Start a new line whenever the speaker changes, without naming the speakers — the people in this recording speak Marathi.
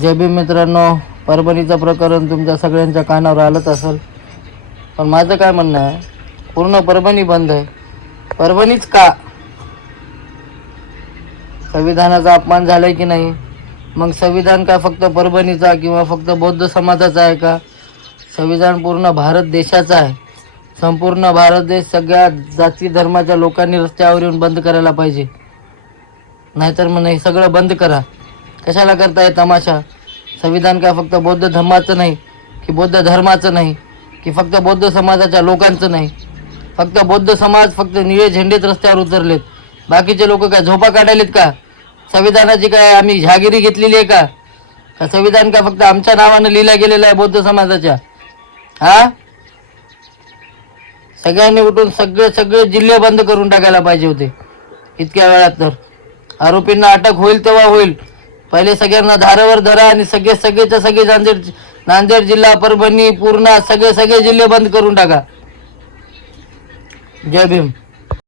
जय बी मित्रांनो परभणीचं प्रकरण तुमच्या सगळ्यांच्या कानावर आलंच असेल. पण माझं काय म्हणणं आहे पूर्ण परभणी बंद आहे. परभणीच का? संविधानाचा अपमान झालाय की नाही? मग संविधान का फक्त परभणीचा किंवा फक्त बौद्ध समाजाचा आहे का? संविधान पूर्ण भारत देशाचा आहे. संपूर्ण भारत देश सगळ्या जाती धर्माच्या लोकांनी रस्त्यावर येऊन बंद करायला पाहिजे. नाहीतर मग हे सगळं बंद करा. कशाला करताय तमाशा? संविधान काय फक्त बौद्ध धर्माचं नाही की बौद्ध धर्माचं नाही की फक्त बौद्ध समाजाच्या लोकांचं नाही? फक्त बौद्ध समाज फक्त निळे झेंडेत रस्त्यावर उतरलेत. बाकीचे लोक काय झोपा काढायलेत का? संविधानाची काय आम्ही झागिरी घेतलेली आहे का? का संविधान काय फक्त आमच्या नावानं लिहिलं गेलेलं आहे बौद्ध समाजाच्या? हा सगळ्यांनी उठून सगळे सगळे जिल्हे बंद करून टाकायला पाहिजे होते. इतक्या वेळात तर. आरोपींना अटक होईल तेव्हा होईल. पहिले सगळ्यांना धारावर धरा आणि सगळे सगळेच्या सगळे नांदेड नांदेड जिल्हा परभणी पूर्णा सगळे सगळे जिल्हे बंद करून टाका. जय भीम.